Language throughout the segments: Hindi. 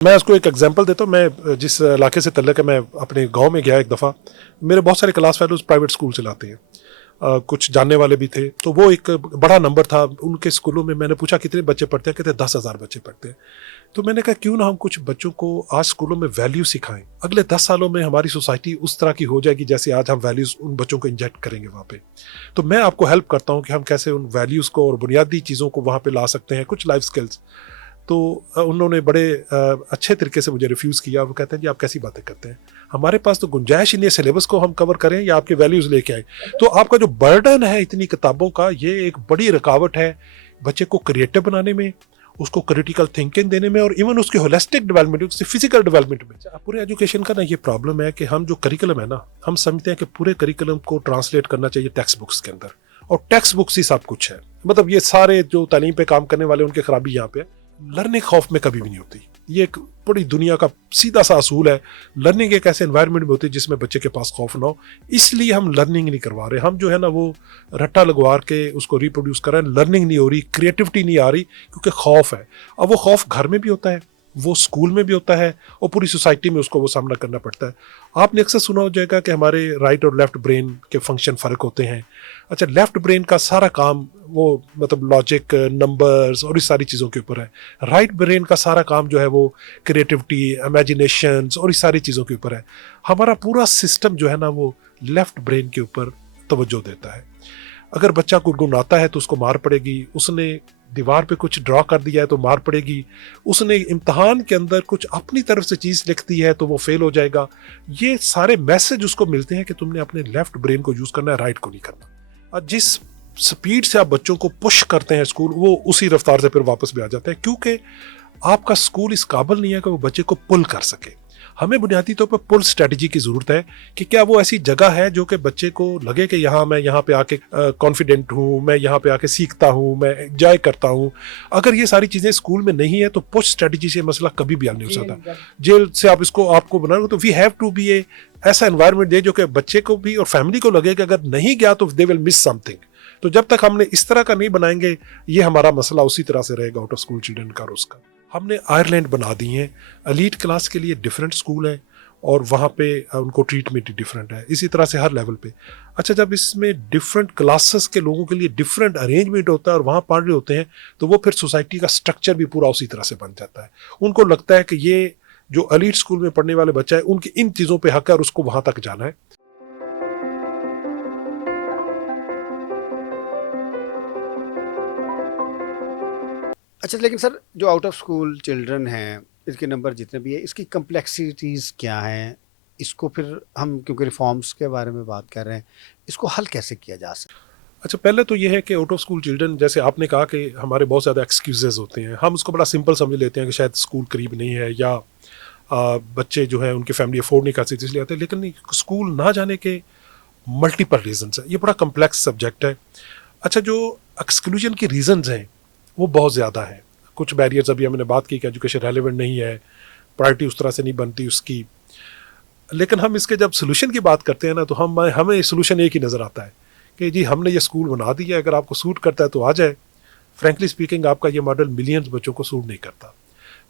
मैं उसको एक एग्जांपल देता हूँ। मैं जिस इलाके से तल्लक है, मैं अपने गांव में गया एक दफ़ा। मेरे बहुत सारे क्लास फेलोज प्राइवेट स्कूल चलाते हैं। कुछ जानने वाले भी थे, तो वो एक बड़ा नंबर था उनके स्कूलों में। मैंने पूछा कितने बच्चे पढ़ते हैं, कहते 10,000 बच्चे पढ़ते हैं। तो मैंने कहा क्यों ना हम कुछ बच्चों को आज स्कूलों में वैल्यू सिखाएं। अगले 10 सालों में हमारी सोसाइटी उस तरह की हो जाएगी जैसे आज हम वैल्यूज उन बच्चों को इंजेक्ट करेंगे वहाँ पे। तो मैं आपको हेल्प करता हूँ कि हम कैसे उन वैल्यूज को और बुनियादी चीज़ों को वहाँ पे ला सकते हैं, कुछ लाइफ स्किल्स। तो उन्होंने बड़े अच्छे तरीके से मुझे रिफ्यूज़ किया। वो कहते हैं जी आप कैसी बातें करते हैं, हमारे पास तो गुंजाइश ही नहीं है सिलेबस को हम कवर करें या आपके वैल्यूज़ लेके आए। तो आपका जो बर्डन है इतनी किताबों का, ये एक बड़ी रुकावट है बच्चे को क्रिएटिव बनाने में, उसको क्रिटिकल थिंकिंग देने में, और इवन उसके होलिस्टिक डेवलपमेंट, उसके फिजिकल डेवलपमेंट में। पूरे एजुकेशन का ना ये प्रॉब्लम है कि हम जो करिकुलम है ना, हम समझते हैं कि पूरे करिकुलम को ट्रांसलेट करना चाहिए टेक्स्ट बुक्स के अंदर, और टेक्स्ट बुक्स ही सब कुछ है। मतलब ये सारे जो तालीम पे काम करने वाले उनकी खराबी यहाँ पे है। लर्निंग खौफ में कभी भी नहीं होती। ये एक बड़ी दुनिया का सीधा सा असूल है। लर्निंग एक ऐसे एनवायरनमेंट में होती है जिसमें बच्चे के पास खौफ ना हो, इसलिए हम लर्निंग नहीं करवा रहे। हम जो है ना वो रट्टा लगवा के उसको रिप्रोड्यूस कर रहे हैं। लर्निंग नहीं हो रही, क्रिएटिविटी नहीं आ रही, क्योंकि खौफ है। अब वो खौफ घर में भी होता है, वो स्कूल में भी होता है, और पूरी सोसाइटी में उसको वो सामना करना पड़ता है। आपने अक्सर सुना हो जाएगा कि हमारे राइट और लेफ्ट ब्रेन के फंक्शन फ़र्क होते हैं। अच्छा, लेफ्ट ब्रेन का सारा काम वो मतलब लॉजिक, नंबर्स और इस सारी चीज़ों के ऊपर है। राइट ब्रेन का सारा काम जो है वो क्रिएटिविटी, इमेजिनेशंस और इस सारी चीज़ों के ऊपर है। हमारा पूरा सिस्टम जो है ना वो लेफ्ट ब्रेन के ऊपर तवज्जो देता है। अगर बच्चा गुनगुनाता है तो उसको मार पड़ेगी, उसने दीवार पे कुछ ड्रॉ कर दिया है तो मार पड़ेगी, उसने इम्तहान के अंदर कुछ अपनी तरफ से चीज़ लिख दी है तो वो फेल हो जाएगा। ये सारे मैसेज उसको मिलते हैं कि तुमने अपने लेफ्ट ब्रेन को यूज़ करना है, राइट को नहीं करना। और जिस स्पीड से आप बच्चों को पुश करते हैं स्कूल, वो उसी रफ्तार से फिर वापस भी आ जाते हैं, क्योंकि आपका स्कूल इस काबिल नहीं है कि वो बच्चे को पुल कर सके। हमें बुनियादी तौर पर पुल स्ट्रेटजी की ज़रूरत है कि क्या वो ऐसी जगह है जो कि बच्चे को लगे कि मैं यहाँ पे आके कॉन्फिडेंट हूँ, मैं यहाँ पे आके सीखता हूँ, मैं एंजॉय करता हूँ। अगर ये सारी चीज़ें स्कूल में नहीं है तो पुश स्ट्रेटजी से मसला कभी भी हल नहीं हो सकता। जेल से आप इसको आपको बनाओगे तो वी हैव टू बी ए ऐसा एनवायरनमेंट दे जो कि बच्चे को भी और फैमिली को लगे कि अगर नहीं गया तो दे विल मिस समथिंग। तो जब तक हमने इस तरह का नहीं बनाएंगे, ये हमारा मसला उसी तरह से रहेगा आउट ऑफ स्कूल चिल्ड्रन का और उसका। हमने आयरलैंड बना दी हैं, एलीट क्लास के लिए डिफरेंट स्कूल है और वहाँ पे उनको ट्रीटमेंट ही डिफरेंट है, इसी तरह से हर लेवल पे। अच्छा, जब इसमें डिफरेंट क्लासेस के लोगों के लिए डिफरेंट अरेंजमेंट होता है और वहाँ पढ़ रहे होते हैं, तो वो फिर सोसाइटी का स्ट्रक्चर भी पूरा उसी तरह से बन जाता है। उनको लगता है कि ये जो एलीट स्कूल में पढ़ने वाले बच्चा है, उनकी इन चीज़ों पे हक है और उसको वहाँ तक जाना है। अच्छा, लेकिन सर जो आउट ऑफ स्कूल चिल्ड्रन हैं, इसके नंबर जितने भी है, इसकी कम्प्लेक्सिटीज़ क्या हैं? इसको फिर हम क्योंकि रिफॉर्म्स के बारे में बात कर रहे हैं, इसको हल कैसे किया जा सकता है? अच्छा, पहले तो ये है कि आउट ऑफ स्कूल चिल्ड्रन, जैसे आपने कहा कि हमारे बहुत ज़्यादा एक्सक्यूजेज होते हैं। हम उसको बड़ा सिंपल समझ लेते हैं कि शायद स्कूल करीब नहीं है, या बच्चे जो है उनकी फैमिली अफोर्ड नहीं कर सकती इसलिए आते हैं। लेकिन नहीं, स्कूल ना जाने के मल्टीपल रीजंस है। ये बड़ा कम्प्लेक्स सब्जेक्ट है। अच्छा, जो एक्सक्लूजन की रीजंस हैं वो बहुत ज़्यादा है। कुछ बैरियर्स अभी हमने बात की कि एजुकेशन रेलिवेंट नहीं है, प्रायोरिटी उस तरह से नहीं बनती उसकी। लेकिन हम इसके जब सोल्यूशन की बात करते हैं ना, तो हमें सोल्यूशन एक ही नज़र आता है कि जी हमने ये स्कूल बना दिया, अगर आपको सूट करता है तो आ जाए। फ्रेंकली स्पीकिंग, आपका ये मॉडल मिलियंस बच्चों को सूट नहीं करता।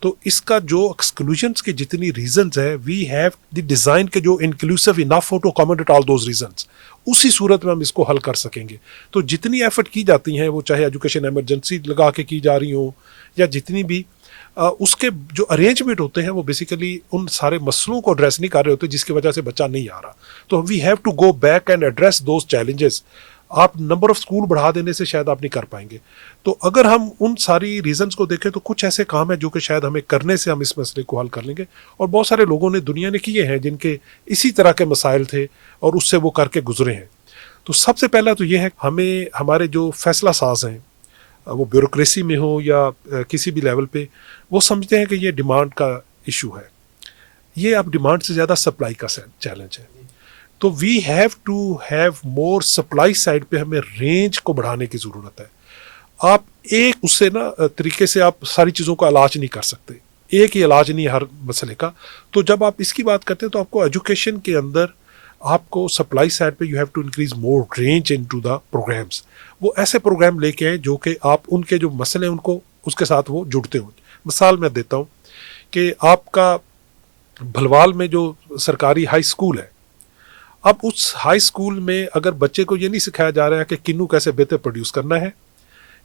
तो इसका जो एक्सक्लूजन्स की जितनी रीजंस है, वी हैव द डिज़ाइन के जो इंक्लूसिव इनफ हो to accommodate all those reasons, उसी सूरत में हम इसको हल कर सकेंगे। तो जितनी एफर्ट की जाती हैं, वो चाहे एजुकेशन एमरजेंसी लगा के की जा रही हो या जितनी भी उसके जो अरेंजमेंट होते हैं, वो बेसिकली उन सारे मसलों को एड्रेस नहीं कर रहे होते जिसकी वजह से बच्चा नहीं आ रहा। तो we have to go back and address those challenges. आप नंबर ऑफ स्कूल बढ़ा देने से शायद आप नहीं कर पाएंगे। तो अगर हम उन सारी रीजंस को देखें तो कुछ ऐसे काम है जो कि शायद हमें करने से हम इस मसले को हल कर लेंगे। और बहुत सारे लोगों ने दुनिया ने किए हैं जिनके इसी तरह के मसाइल थे और उससे वो करके गुजरे हैं। तो सबसे पहला तो ये है, हमें हमारे जो फैसला साज हैं, वो ब्यूरोक्रेसी में हो या किसी भी लेवल पे, वो समझते हैं कि ये डिमांड का इशू है। ये अब डिमांड से ज़्यादा सप्लाई का चैलेंज है। तो we have to have more supply side पे, हमें रेंज को बढ़ाने की ज़रूरत है। आप एक उससे ना तरीके से आप सारी चीज़ों का इलाज नहीं कर सकते, एक ही इलाज नहीं हर मसले का। तो जब आप इसकी बात करते हैं तो आपको एजुकेशन के अंदर आपको सप्लाई साइड पे you have to increase more range into the programmes. वो ऐसे प्रोग्राम लेके आए जो कि आप उनके जो मसले हैं उनको उसके साथ वो जुड़ते हों। मिसाल मैं देता हूँ कि आपका भलवाल में जो सरकारी हाई स्कूल है, अब उस हाई स्कूल में अगर बच्चे को ये नहीं सिखाया जा रहा है कि किन्नू कैसे बेहतर प्रोड्यूस करना है,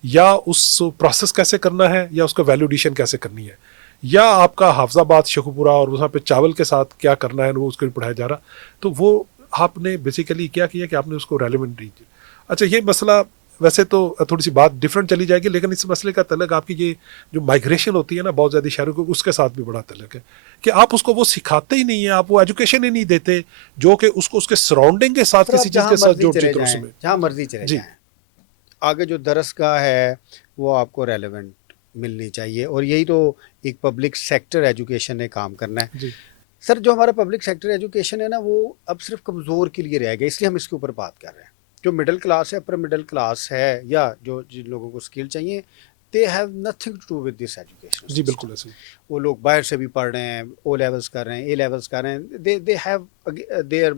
या उस प्रोसेस कैसे करना है, या उसका वैल्यूडेशन कैसे करनी है, या आपका हाफजाबाद शेखुपुरा और वहाँ पे चावल के साथ क्या करना है वो उसको पढ़ाया जा रहा, तो वो आपने बेसिकली क्या किया कि आपने उसको रेलिवेंट नहीं किया। अच्छा, ये मसला वैसे तो थोड़ी सी बात डिफरेंट चली जाएगी, लेकिन इस मसले का तलक आपकी ये जो माइग्रेशन होती है ना बहुत ज़्यादा शहरों को, उसके साथ भी बड़ा तलक है कि आप उसको वो सिखाते ही नहीं है, आप वो एजुकेशन ही नहीं देते जो कि उसको उसके सराउंडिंग के साथ फिर आप किसी चीज़ जहाँ के साथ मर्जी जोड़ चले चित्र जाएं, उसमें। जहाँ मर्जी चले जी। जाएं, आगे जो दरसगाह है वो आपको रेलेवेंट मिलनी चाहिए, और यही तो एक पब्लिक सेक्टर एजुकेशन ने काम करना है। जी सर, जो हमारा पब्लिक सेक्टर एजुकेशन है ना, वो अब सिर्फ कमज़ोर के लिए रह गया, इसलिए हम इसके ऊपर बात कर रहे हैं। जो मिडिल क्लास है, अपर मिडिल क्लास है, या जो जिन लोगों को स्किल चाहिए, they have nothing to do with this education. जी बिल्कुल ऐसे। वो लोग बाहर से भी पढ़ रहे हैं, ओ लेवल्स कर रहे हैं, ए लेवल्स कर रहे हैं, they have their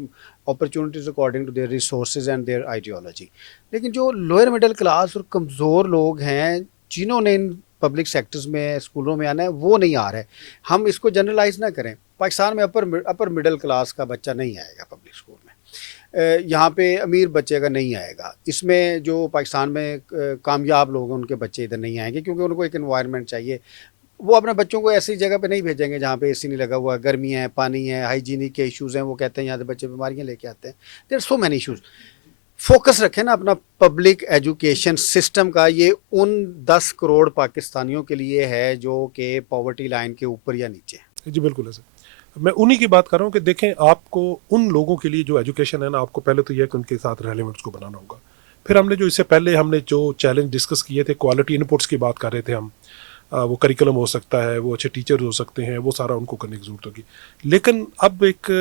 opportunities according to their resources and their ideology. लेकिन जो लोअर मिडिल क्लास और कमज़ोर लोग हैं जिन्होंने इन पब्लिक सेक्टर्स में स्कूलों में आना है, वो नहीं आ रहे। हम इसको जनरलाइज ना करें। पाकिस्तान में अपर मिडिल क्लास का बच्चा नहीं आएगा पब्लिक स्कूल में, यहाँ पे अमीर बच्चे का नहीं आएगा। इसमें जो पाकिस्तान में कामयाब लोग हैं उनके बच्चे इधर नहीं आएंगे, क्योंकि उनको एक एनवायरनमेंट चाहिए। वो अपने बच्चों को ऐसी जगह पे नहीं भेजेंगे जहाँ पे एसी नहीं लगा हुआ, गर्मी है, पानी है, हाइजीनिक के इश्यूज़ हैं। वो कहते हैं यहाँ से बच्चे बीमारियाँ लेके आते हैं। There are so many issues. Focus रखें ना अपना पब्लिक एजुकेशन सिस्टम का। ये उन 10 करोड़ पाकिस्तानियों के लिए है जो कि पॉवर्टी लाइन के ऊपर या नीचे है। जी बिल्कुल ऐसे। मैं उन्हीं की बात कर रहा हूँ कि देखें, आपको उन लोगों के लिए जो एजुकेशन है ना, आपको पहले तो यह कि उनके साथ रेलेवेंट्स को बनाना होगा। फिर हमने जो इससे पहले हमने जो चैलेंज डिस्कस किए थे, क्वालिटी इनपुट्स की बात कर रहे थे हम, वो करिकुलम हो सकता है, वो अच्छे टीचर्स हो सकते हैं, वो सारा उनको करने की ज़रूरत होगी। लेकिन अब एक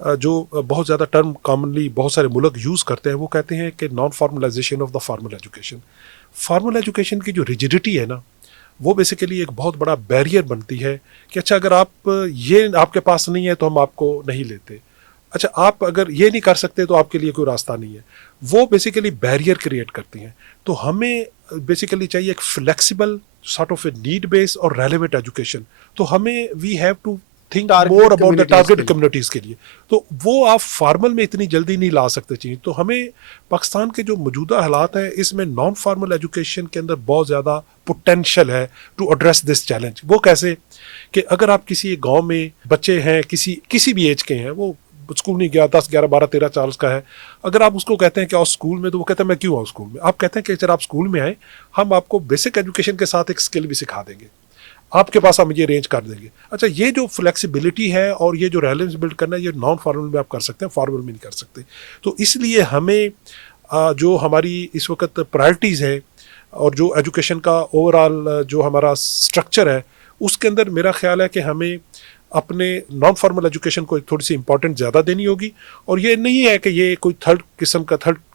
जो बहुत ज़्यादा टर्म कॉमनली बहुत सारे मुल्क यूज़ करते हैं, वो कहते हैं कि non formalisation of the formal education. Formal education की जो रिजिडिटी है ना, वो बेसिकली एक बहुत बड़ा बैरियर बनती है कि अच्छा अगर आप ये आपके पास नहीं है तो हम आपको नहीं लेते, अच्छा आप अगर ये नहीं कर सकते तो आपके लिए कोई रास्ता नहीं है। वो बेसिकली बैरियर क्रिएट करती हैं। तो हमें बेसिकली चाहिए एक flexible sort of a need base और रेलेवेंट एजुकेशन। तो हमें we have to think more about the target communities के लिए। तो वो आप फार्मल में इतनी जल्दी नहीं ला सकते चीज़। तो हमें पाकिस्तान के जो मौजूदा हालात हैं, इसमें नॉन फार्मल एजुकेशन के अंदर बहुत ज़्यादा पोटेंशियल है टू एड्रेस दिस चैलेंज। वो कैसे कि अगर आप किसी गांव में बच्चे हैं, किसी भी एज के हैं, वो स्कूल नहीं गया, 10, 11, 12, 13 साल का है, अगर आप उसको कहते हैं कि आओ स्कूल में, तो वो कहते हैं मैं क्यों आऊँ स्कूल में। आप कहते हैं कि चलो आप स्कूल में आए, हम आपको बेसिक एजुकेशन के साथ एक स्किल भी सिखा देंगे, आपके पास हम ये अरेंज कर देंगे। अच्छा, ये जो फ्लेक्सिबिलिटी है और ये जो रेलेवेंस बिल्ड करना है, ये नॉन फॉर्मल में आप कर सकते हैं, फॉर्मल में नहीं कर सकते। तो इसलिए हमें जो हमारी इस वक्त प्रायोरिटीज़ है और जो एजुकेशन का ओवरऑल जो हमारा स्ट्रक्चर है, उसके अंदर मेरा ख्याल है कि हमें अपने नॉन फॉर्मल एजुकेशन को थोड़ी सी इंपॉर्टेंट ज़्यादा देनी होगी। और ये नहीं है कि ये कोई थर्ड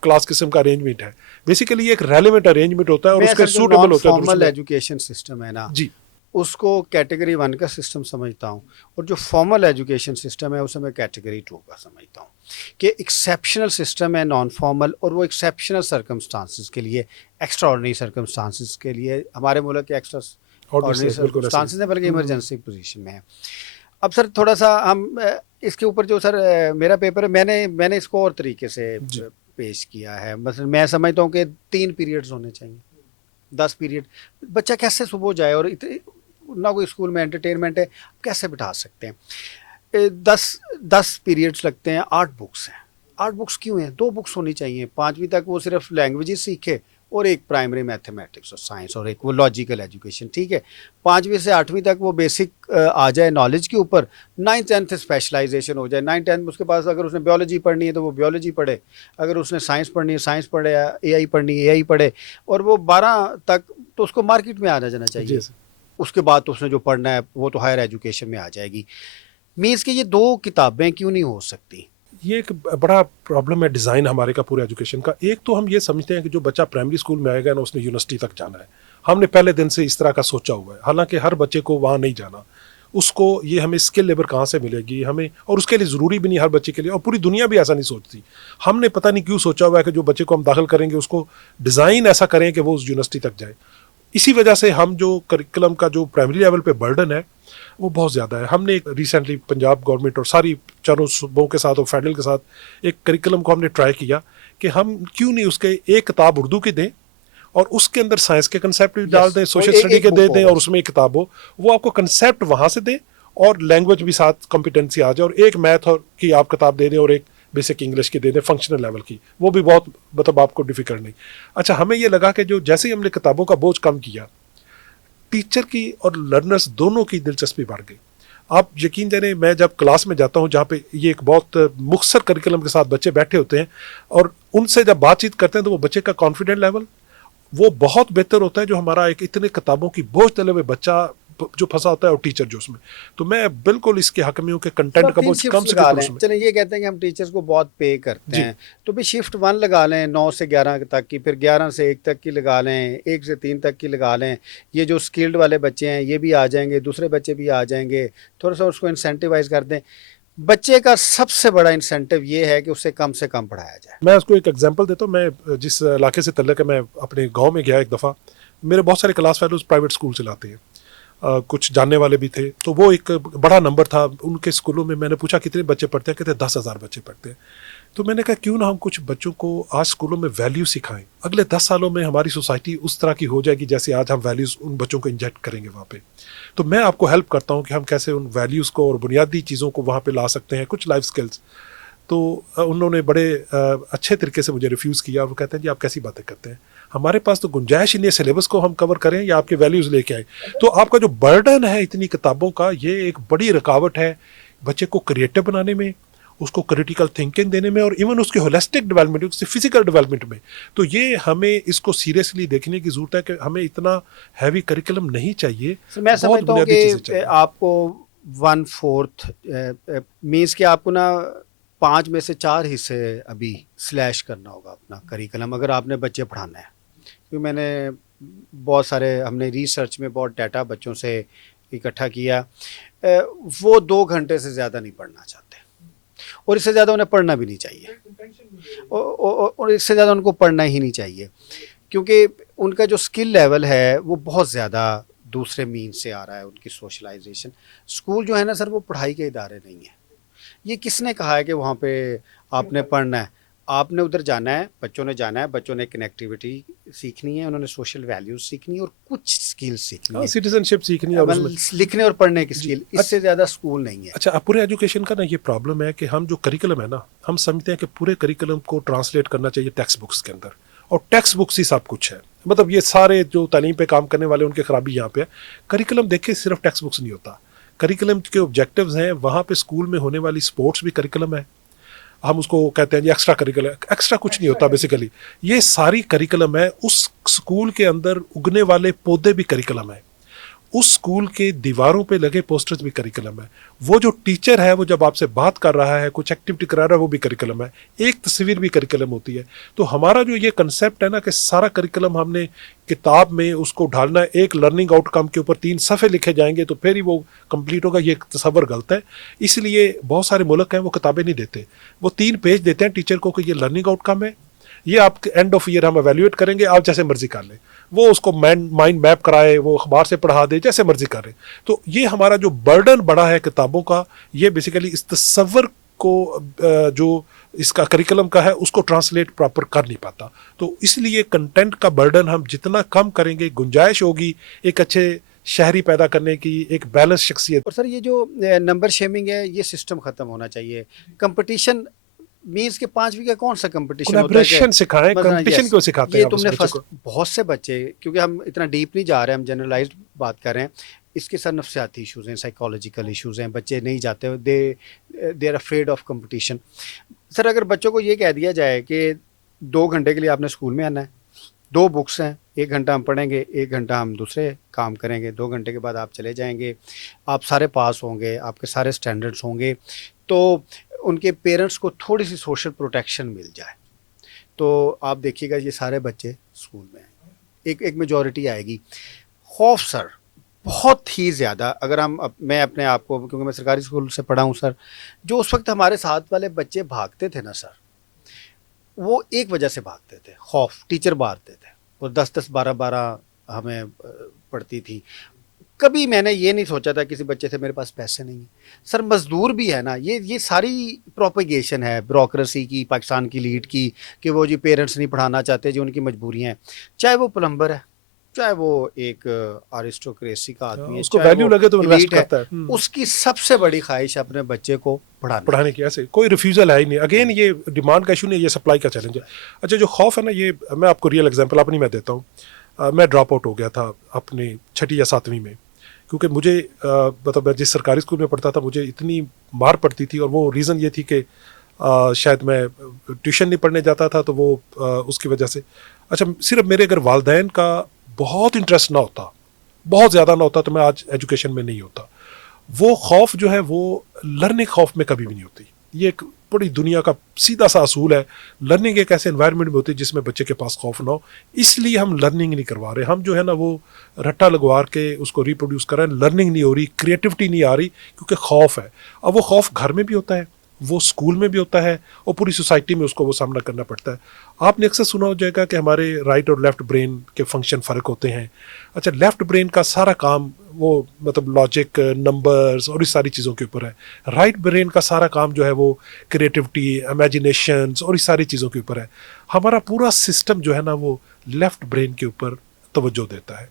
क्लास किस्म का अरेंजमेंट है। बेसिकली ये एक रेलेवेंट अरेंजमेंट होता है और उसके सूटेबल होता है। फॉर्मल एजुकेशन सिस्टम है ना जी, उसको कैटेगरी 1 का सिस्टम समझता हूँ, और जो फॉर्मल एजुकेशन सिस्टम है उसे मैं कैटेगरी 2 का समझता हूँ कि एक्सेप्शनल सिस्टम है नॉन फॉर्मल, और वो एक्सेप्शनल सर्कमस्टांसिस के लिए, एक्स्ट्रा ऑर्डिनरी सर्कमस्टांसिस के लिए, हमारे मुल्क के एक्स्ट्रा ऑर्डिनरी सर्कमस्टांसिस है, बल्कि इमरजेंसी पोजीशन में है। अब सर थोड़ा सा हम इसके ऊपर जो सर मेरा पेपर है, मैंने इसको और तरीके से पेश किया है। मतलब मैं समझता हूँ कि 3 पीरियड्स होने चाहिए, 10 पीरियड। बच्चा कैसे सुबह जाए, और ना कोई स्कूल में एंटरटेनमेंट है, कैसे बिठा सकते हैं। 10 पीरियड्स लगते हैं, 8 बुक्स हैं। 8 बुक्स क्यों हैं? 2 बुक्स होनी चाहिए। 5वीं तक वो सिर्फ लैंग्वेजेस सीखे, और एक प्राइमरी मैथमेटिक्स और साइंस, और एक वो लॉजिकल एजुकेशन, ठीक है। 5वीं से 8वीं तक वो बेसिक आ जाए नॉलेज के ऊपर। 9th 10th स्पेशलाइजेशन हो जाए। 9th 10th उसके पास अगर उसने बायोलॉजी पढ़नी है तो वो बायोलॉजी पढ़े, अगर उसने साइंस पढ़नी है साइंस पढ़े, AI पढ़नी है AI पढ़े, और वो 12 तक तो उसको मार्केट में आ जाना चाहिए। उसके बाद तो उसने जो पढ़ना है वो तो हायर एजुकेशन में आ जाएगी। मीन्स कि ये 2 किताबें क्यों नहीं हो सकती? ये एक बड़ा प्रॉब्लम है डिज़ाइन हमारे का पूरे एजुकेशन का। एक तो हम ये समझते हैं कि जो बच्चा प्राइमरी स्कूल में आएगा ना, उसने यूनिवर्सिटी तक जाना है। हमने पहले दिन से इस तरह का सोचा हुआ है, हालांकि हर बच्चे को वहाँ नहीं जाना। उसको ये हमें स्किल लेबर कहाँ से मिलेगी हमें, और उसके लिए ज़रूरी भी नहीं हर बच्चे के लिए, और पूरी दुनिया भी ऐसा नहीं सोचती। हमने पता नहीं क्यों सोचा हुआ है कि जो बच्चे को हम दाखिल करेंगे उसको डिज़ाइन ऐसा करें कि वो उस यूनिवर्सिटी तक जाए। इसी वजह से हम जो करिकुलम का जो प्राइमरी लेवल पे बर्डन है वो बहुत ज़्यादा है। हमने रिसेंटली पंजाब गवर्नमेंट और सारी चारों सूबों के साथ और फेडरल के साथ एक करिकुलम को हमने ट्राई किया कि हम क्यों नहीं उसके एक किताब उर्दू की दें और उसके अंदर साइंस के कंसेप्ट भी डाल दें, सोशल स्टडी के दे दें और उसमें एक किताब हो, वो आपको कंसेप्ट वहाँ से दें और लैंग्वेज भी साथ कॉम्पिटेंसी आ जाए, और एक मैथ और की आप किताब दे दें और एक बेसिक इंग्लिश की दे दें फंक्शनल लेवल की, वो भी बहुत मतलब आपको डिफिकल्ट नहीं। अच्छा, हमें ये लगा कि जो जैसे ही हमने किताबों का बोझ कम किया, टीचर की और लर्नर्स दोनों की दिलचस्पी बढ़ गई। आप यकीन जाने, मैं जब क्लास में जाता हूँ जहाँ पे ये एक बहुत मुख्तसर करिकुलम के साथ बच्चे बैठे होते हैं और उनसे जब बातचीत करते हैं तो वो बच्चे का कॉन्फिडेंट लेवल वो बहुत बेहतर होता है जो हमारा एक इतने किताबों की बोझ तले हुए बच्चा जो फंसा होता है और टीचर जो उसमें। तो मैं बिल्कुल इसके हक में हूँ कि सर कंटेंट आप का 3 बोझ कम शिफ्ट्स से लगा कम लें। उसमें। चलिए ये कहते हैं कि हम टीचर्स को बहुत पे करते जी। हैं, तो भी शिफ्ट 1 लगा लें 9 से 11 तक की, फिर 11 से 1 तक की लगा लें, 1 से 3 तक की लगा लें। ये जो स्किल्ड वाले बच्चे हैं ये भी आ जाएंगे, दूसरे बच्चे भी आ जाएंगे, थोड़ा सा उसको इंसेंटिवाइज कर दें। बच्चे का सबसे बड़ा इंसेंटिव ये है कि उससे कम पढ़ाया जाए। मैं उसको एक एग्जांपल देता हूँ। मैं जिस इलाके से तल्लक है, मैं अपने गांव में गया एक दफ़ा। मेरे बहुत सारे क्लास फेलोज प्राइवेट स्कूल चलाते हैं, कुछ जानने वाले भी थे, तो वो एक बड़ा नंबर था उनके स्कूलों में। मैंने पूछा कितने बच्चे पढ़ते हैं, कहते 10,000 बच्चे पढ़ते हैं। तो मैंने कहा क्यों ना हम कुछ बच्चों को आज स्कूलों में वैल्यू सिखाएं, अगले 10 सालों में हमारी सोसाइटी उस तरह की हो जाएगी जैसे आज हम वैल्यूज़ उन बच्चों को इंजेक्ट करेंगे वहाँ पे। तो मैं आपको हेल्प करता हूँ कि हम कैसे उन वैल्यूज़ को और बुनियादी चीज़ों को वहाँ पे ला सकते हैं, कुछ लाइफ स्किल्स। तो उन्होंने बड़े अच्छे तरीके से मुझे रिफ्यूज़ किया। वो कहते हैं जी आप कैसी बातें करते हैं, हमारे पास तो गुंजाइश ही नहीं है सिलेबस को हम कवर करें या आपके वैल्यूज़ लेके आए। तो आपका जो बर्डन है इतनी किताबों का, ये एक बड़ी रुकावट है बच्चे को क्रिएटिव बनाने में, उसको क्रिटिकल थिंकिंग देने में और इवन उसके होलिस्टिक डेवलपमेंट, उसके फिजिकल डेवलपमेंट में। तो ये हमें इसको सीरियसली देखने की ज़रूरत है कि हमें इतना हैवी करिकुलम नहीं चाहिए, तो मैं बहुत समझता हूँ बुनियादी चीज़ें कि चाहिए। आपको 1/4 मीन्स कि आपको ना 5 में से 4 हिस्से अभी स्लैश करना होगा अपना करिकुलम, अगर आपने बच्चे पढ़ाना है। क्योंकि मैंने बहुत सारे, हमने रिसर्च में बहुत डाटा बच्चों से इकट्ठा किया, वो 2 घंटे से ज़्यादा नहीं पढ़ना चाहते और इससे ज़्यादा उन्हें पढ़ना भी नहीं चाहिए, और इससे ज़्यादा उनको पढ़ना ही नहीं चाहिए, क्योंकि उनका जो स्किल लेवल है वो बहुत ज़्यादा दूसरे मीन से आ रहा है। उनकी सोशलाइजेशन, स्कूल जो है ना सर, वो पढ़ाई के इदारे नहीं है। ये किसने कहा है कि वहाँ पे आपने पढ़ना है? आपने उधर जाना है, बच्चों ने जाना है, बच्चों ने कनेक्टिविटी सीखनी है, उन्होंने सोशल वैल्यूज सीखनी है और कुछ स्किल्स सीखनी हाँ, है, सिटीजनशिप सीखनी है और उसमें लिखने और पढ़ने की जी। स्किल। इससे ज़्यादा स्कूल नहीं है। अच्छा, अब पूरे एजुकेशन का ना ये प्रॉब्लम है कि हम जो करिकुलम है ना, हम समझते हैं कि पूरे करिकुलम को ट्रांसलेट करना चाहिए टेक्स्ट बुक्स के अंदर, और टेक्स्ट बुक्स ही सब कुछ है। मतलब ये सारे जो तालीम पे काम करने वाले उनकी खराबी यहाँ पे है। करिकुलम देखिए सिर्फ टेक्स्ट बुक्स नहीं होता, करिकुलम के ऑब्जेक्टिव्स हैं, वहाँ पे स्कूल में होने वाली स्पोर्ट्स भी करिकुलम है। हम उसको कहते हैं जी एक्स्ट्रा करिकुलम, एक्स्ट्रा कुछ नहीं होता बेसिकली, ये सारी करिकुलम है। उस स्कूल के अंदर उगने वाले पौधे भी करिकुलम है, उस स्कूल के दीवारों पे लगे पोस्टर्स भी करिकुलम है, वो जो टीचर है वो जब आपसे बात कर रहा है, कुछ एक्टिविटी करा रहा है, वो भी करिकुलम है, एक तस्वीर भी करिकुलम होती है। तो हमारा जो ये कंसेप्ट है ना कि सारा करिकुलम हमने किताब में उसको ढालना है, एक लर्निंग आउटकम के ऊपर 3 सफ़े लिखे जाएंगे तो फिर ही वो कंप्लीट होगा, ये तस्वर गलत है। इसलिए बहुत सारे मुल्क हैं वो किताबें नहीं देते, वो 3 पेज देते हैं टीचर को कि ये लर्निंग आउटकम है, ये आप एंड ऑफ ईयर हम एवेल्युएट करेंगे, आप जैसे मर्जी कर लें। वो उसको माइंड मैप कराए, वो अखबार से पढ़ा दे, जैसे मर्जी करें। तो ये हमारा जो बर्डन बढ़ा है किताबों का, ये बेसिकली इस तस्वर को जो इसका करिकुलम का है उसको ट्रांसलेट प्रॉपर कर नहीं पाता। तो इसलिए कंटेंट का बर्डन हम जितना कम करेंगे, गुंजाइश होगी एक अच्छे शहरी पैदा करने की, एक बैलेंस शख्सियत। और सर ये जो नंबर शेमिंग है, ये सिस्टम ख़त्म होना चाहिए। कंपटीशन मीन्स के 5वीं का कौन सा कंपटीशन होता है कोलैबोरेशन सिखाएं, मसलन कंपटीशन क्यों सिखाते ये हैं आप उस तुमने बच्चे फर्स्ट, को? बहुत से बच्चे, क्योंकि हम इतना डीप नहीं जा रहे हैं, हम जनरलाइज्ड बात कर रहे हैं, इसके साथ नफ्सियाती इश्यूज़ हैं, साइकोलॉजिकल इश्यूज़ हैं, बच्चे नहीं जाते, they are afraid of competition. Sir अगर बच्चों को ये कह दिया जाए कि 2 घंटे के लिए आपने स्कूल में आना है, 2 बुक्स हैं, 1 घंटा हम पढ़ेंगे, 1 घंटा हम दूसरे काम करेंगे, 2 घंटे के बाद आप चले जाएंगे, आप सारे पास होंगे, आपके सारे स्टैंडर्ड्स होंगे, तो उनके पेरेंट्स को थोड़ी सी सोशल प्रोटेक्शन मिल जाए, तो आप देखिएगा ये सारे बच्चे स्कूल में आएंगे, एक मेजॉरिटी आएगी। खौफ सर बहुत ही ज़्यादा, अगर मैं अपने आप को, क्योंकि मैं सरकारी स्कूल से पढ़ा हूँ सर, जो उस वक्त हमारे साथ वाले बच्चे भागते थे ना सर, वो एक वजह से भागते थे, खौफ, टीचर मारते थे, और 10-10 12-12 हमें पड़ती थी। कभी मैंने ये नहीं सोचा था किसी बच्चे से मेरे पास पैसे नहीं है। सर मज़दूर भी है ना, ये सारी प्रोपेगेशन है ब्यूरोक्रेसी की, पाकिस्तान की लीड की, कि वो जी पेरेंट्स नहीं पढ़ाना चाहते जी, उनकी मजबूरियाँ हैं। चाहे वो प्लम्बर है, चाहे वो एक अरिस्टोक्रेसी का आदमी है, उसको चाहे वैल्यू वो लगे तो इन्वेस्ट एलीट है, करता है। उसकी सबसे बड़ी ख्वाहिश है अपने बच्चे को पढ़ाने पढ़ाने की, ऐसे कोई रिफ्यूजल है ही नहीं। अगेन ये डिमांड का इशू नहीं, ये सप्लाई का चैलेंज है। अच्छा, जो खौफ है ना, ये मैं आपको रियल एग्जांपल अपनी मैं देता हूँ। मैं ड्रॉप आउट हो गया था अपनी 6ठी या 7वीं में, क्योंकि मुझे मतलब मैं जिस सरकारी स्कूल में पढ़ता था मुझे इतनी मार पड़ती थी, और वो रीज़न ये थी कि शायद मैं ट्यूशन नहीं पढ़ने जाता था, तो वो उसकी वजह से। अच्छा, सिर्फ मेरे अगर वालदैन का बहुत इंटरेस्ट ना होता, बहुत ज़्यादा ना होता, तो मैं आज एजुकेशन में नहीं होता। वो खौफ जो है वो लर्निंग खौफ में कभी भी नहीं होती। ये एक बड़ी दुनिया का सीधा सा असूल है। लर्निंग एक ऐसे एनवायरनमेंट में होती है जिसमें बच्चे के पास खौफ ना हो, इसलिए हम लर्निंग नहीं करवा रहे। हम जो है ना वो रट्टा लगवा के उसको रिप्रोड्यूस कर रहे हैं, लर्निंग नहीं हो रही, क्रिएटिविटी नहीं आ रही, क्योंकि खौफ है। अब वो खौफ घर में भी होता है, वो स्कूल में भी होता है, और पूरी सोसाइटी में उसको वो सामना करना पड़ता है। आपने अक्सर सुना हो जाएगा कि हमारे राइट और लेफ्ट ब्रेन के फंक्शन फ़र्क होते हैं। अच्छा, लेफ्ट ब्रेन का सारा काम वो मतलब लॉजिक, नंबर्स और इस सारी चीज़ों के ऊपर है। राइट ब्रेन का सारा काम जो है वो क्रिएटिविटी, इमेजिनेशंस और इस सारी चीज़ों के ऊपर है। हमारा पूरा सिस्टम जो है ना वो लेफ्ट ब्रेन के ऊपर तवज्जो देता है।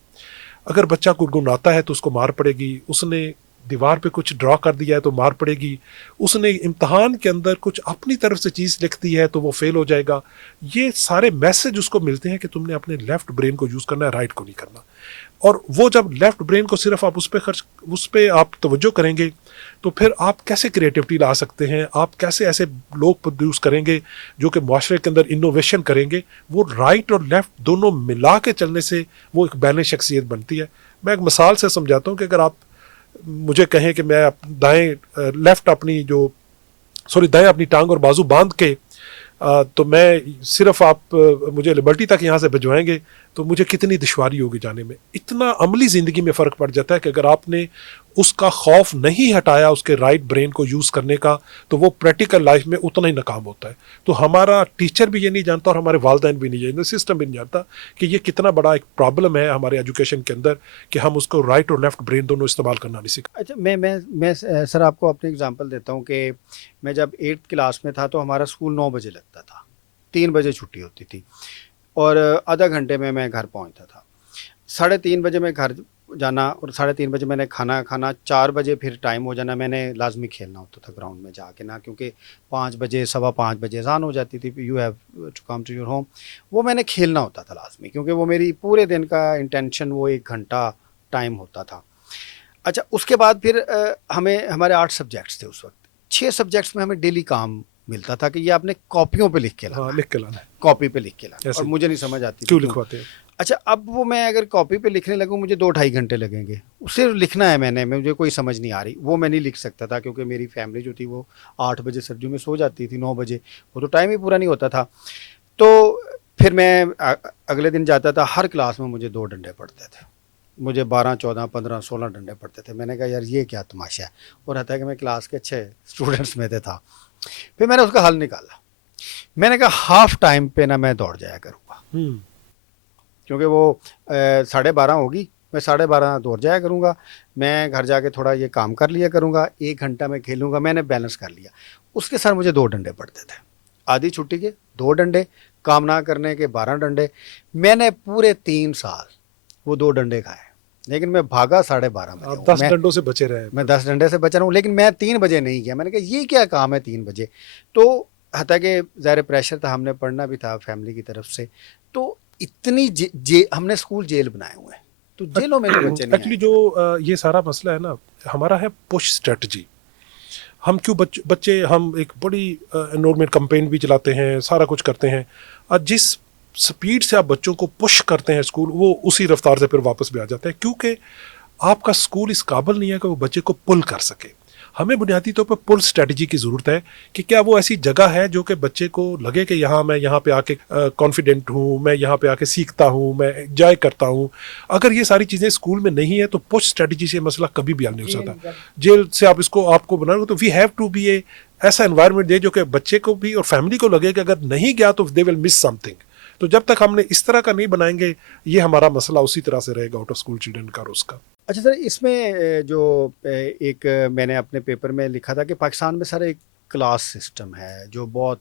अगर बच्चा गुनगुनाता है तो उसको मार पड़ेगी, उसने दीवार पे कुछ ड्रॉ कर दिया है तो मार पड़ेगी, उसने इम्तहान के अंदर कुछ अपनी तरफ से चीज़ लिख दी है तो वो फेल हो जाएगा। ये सारे मैसेज उसको मिलते हैं कि तुमने अपने लेफ्ट ब्रेन को यूज़ करना है, राइट को नहीं करना। और वो जब लेफ्ट ब्रेन को सिर्फ आप उस पर आप तवज्जो करेंगे, तो फिर आप कैसे क्रिएटिविटी ला सकते हैं, आप कैसे ऐसे लोग प्रोड्यूस करेंगे जो कि माशरे के अंदर इनोवेशन करेंगे। वो राइट और लेफ्ट दोनों मिला के चलने से वो एक बैलेंस शख्सियत बनती है। मैं एक मिसाल से समझाता हूँ कि अगर आप मुझे कहें कि मैं लेफ्ट अपनी जो दाएं अपनी टांग और बाजू बांध के तो मैं सिर्फ आप मुझे लिबर्टी तक यहाँ से भिजवाएंगे तो मुझे कितनी दुश्वारी होगी जाने में। इतना अमली ज़िंदगी में फ़र्क पड़ जाता है कि अगर आपने उसका खौफ नहीं हटाया उसके राइट ब्रेन को यूज़ करने का, तो वो प्रैक्टिकल लाइफ में उतना ही नाकाम होता है। तो हमारा टीचर भी ये नहीं जानता और हमारे वालिदैन भी नहीं जानते, सिस्टम भी नहीं जानता कि ये कितना बड़ा एक प्रॉब्लम है हमारे एजुकेशन के अंदर कि हम उसको राइट और लेफ्ट ब्रेन दोनों इस्तेमाल करना नहीं सीखा। अच्छा, मैं सर आपको अपनी एग्जांपल देता हूँ कि मैं जब 8th क्लास में था तो हमारा स्कूल 9 बजे लगता था, 3 बजे छुट्टी होती थी, और आधा घंटे में मैं घर पहुँचता था। 3:30 बजे मैं घर जाना, और 3:30 बजे मैंने खाना खाना, 4 बजे फिर टाइम हो जाना, मैंने लाजमी खेलना होता था ग्राउंड में जाके ना, क्योंकि 5 बजे 5:15 बजे अज़ान हो जाती थी, you have to come to your home. वो मैंने खेलना होता था लाजमी, क्योंकि वो मेरी पूरे दिन का इंटेंशन वो 1 घंटा टाइम होता था। अच्छा, उसके बाद फिर हमें हमारे 8 सब्जेक्ट्स थे उस वक्त। 6 सब्जेक्ट्स में हमें डेली काम मिलता था कि ये आपने कॉपियों पे लिख के लाना हाँ, है, लिख के लाना है। कॉपी पे लिख के लाना है, ऐसे और मुझे नहीं समझ आती थी क्यों लिखवाते हैं? अच्छा, अब वो मैं अगर कॉपी पे लिखने लगूँ मुझे 2-2.5 घंटे लगेंगे, सिर्फ लिखना है मैंने, मुझे कोई समझ नहीं आ रही। वो मैं नहीं लिख सकता था क्योंकि मेरी फैमिली जो थी वो 8 बजे सर्दियों में सो जाती थी, 9 बजे, वो तो टाइम ही पूरा नहीं होता था। तो फिर मैं अगले दिन जाता था, हर क्लास में मुझे 2 डंडे पड़ते थे, मुझे 12, 14, 15, 16 डंडे पड़ते थे। मैंने कहा यार ये क्या तमाशा है, और रहता है कि मैं क्लास के अच्छे स्टूडेंट्स में से था। फिर मैंने उसका हल निकाला, मैंने कहा हाफ टाइम पे ना मैं दौड़ जाया करूँगा, क्योंकि वो 12:30 होगी, मैं 12:30 दौड़ जाया करूँगा, मैं घर जाके थोड़ा ये काम कर लिया करूँगा, 1 घंटा मैं खेलूँगा। मैंने बैलेंस कर लिया। उसके सर मुझे 2 डंडे पड़ते थे, आधी छुट्टी के 2 डंडे, काम ना करने के 12 डंडे। मैंने पूरे 3 साल वो 2 डंडे खाए, लेकिन मैं भागा 12:30 में। आप 10 डंडों से बचे रहे। मैं 10 डंडे से बच रहा हूँ, लेकिन मैं 3 बजे नहीं गया। मैंने कहा ये क्या काम है 3 बजे। तो हता कि ज़ाहिर प्रेशर था, हमने पढ़ना भी था फैमिली की तरफ से, तो इतनी हमने स्कूल जेल बनाए हुए हैं, तो जेलों में तो बच्चे नहीं एक्चुअली जो ये सारा मसला है ना हमारा है पुश स्ट्रेटजी। हम क्यों बच्चे हम एक बड़ी एनरोलमेंट कैंपेन भी चलाते हैं, सारा कुछ करते हैं, और जिस स्पीड से आप बच्चों को पुश करते हैं स्कूल, वो उसी रफ्तार से फिर वापस भी आ जाते हैं, क्योंकि आपका स्कूल इस काबिल नहीं है कि वो बच्चे को पुल कर सके। हमें बुनियादी तौर पर पुल स्ट्रेटजी की ज़रूरत है कि क्या वो ऐसी जगह है जो कि बच्चे को लगे कि मैं यहाँ पे आके कॉन्फिडेंट हूँ, मैं यहाँ पे आके सीखता हूँ, मैं एंजॉय करता हूँ। अगर ये सारी चीज़ें स्कूल में नहीं है तो पुश स्ट्रेटजी से मसला कभी भी हल नहीं हो सकता। जेल से आप आपको बनाओगे तो वी हैव टू बी ऐसा एनवायरनमेंट दे जो कि बच्चे को भी और फैमिली को लगे कि अगर नहीं गया तो दे विल मिस समथिंग। तो जब तक हमने इस तरह का नहीं बनाएंगे, ये हमारा मसला उसी तरह से रहेगा आउट ऑफ स्कूल चिल्ड्रन का और उसका। अच्छा सर, इसमें जो एक मैंने अपने पेपर में लिखा था कि पाकिस्तान में सर एक क्लास सिस्टम है जो बहुत,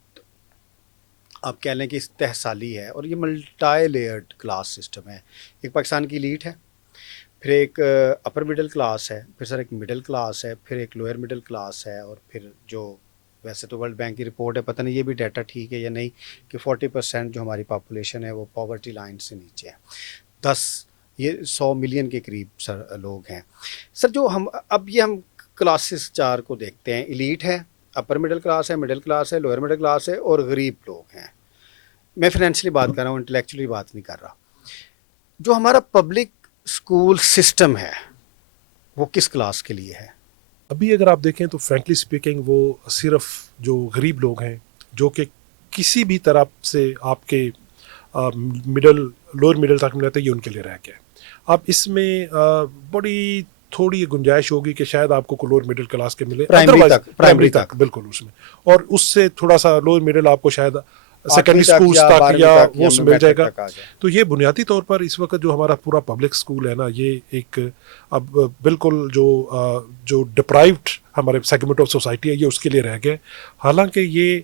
आप कह लें कि तहसाली है, और ये मल्टी लेयर्ड क्लास सिस्टम है। एक पाकिस्तान की लीड है, फिर एक अपर मिडिल क्लास है, फिर सर एक मिडिल क्लास है, फिर एक लोअर मिडिल क्लास है, और फिर जो वैसे तो वर्ल्ड बैंक की रिपोर्ट है, पता नहीं ये भी डाटा ठीक है या नहीं, कि 40% जो हमारी पॉपुलेशन है वो पॉवर्टी लाइन से नीचे है। 100 मिलियन के करीब सर लोग हैं। सर जो हम अब ये हम क्लासेस 4 को देखते हैं, एलीट है, अपर मिडिल क्लास है, मिडिल क्लास है, लोअर मिडिल क्लास है, और गरीब लोग हैं। मैं फाइनेंशियली बात कर रहा हूँ, इंटेलेक्चुअली बात नहीं कर रहा। जो हमारा पब्लिक स्कूल सिस्टम है वो किस क्लास के लिए है? अभी अगर आप देखें तो फ्रैंकली स्पीकिंग वो सिर्फ जो गरीब लोग हैं, जो कि किसी भी तरह से आपके मिडल लोअर मिडिल तक मिलते, ये उनके लिए रह गया है। अब इसमें बड़ी थोड़ी गुंजाइश होगी कि शायद आपको लोअर मिडिल क्लास के मिले, प्राइमरी तक बिल्कुल उसमें, और उससे थोड़ा सा लोअर मिडिल आपको शायद सेकेंडरी स्कूल तक या वो मिल जाएगा। तो ये बुनियादी तौर पर इस वक्त जो हमारा पूरा पब्लिक स्कूल है ना, ये एक अब बिल्कुल जो डिप्राइव्ड हमारे सेगमेंट ऑफ सोसाइटी है, ये उसके लिए रह गए। हालांकि ये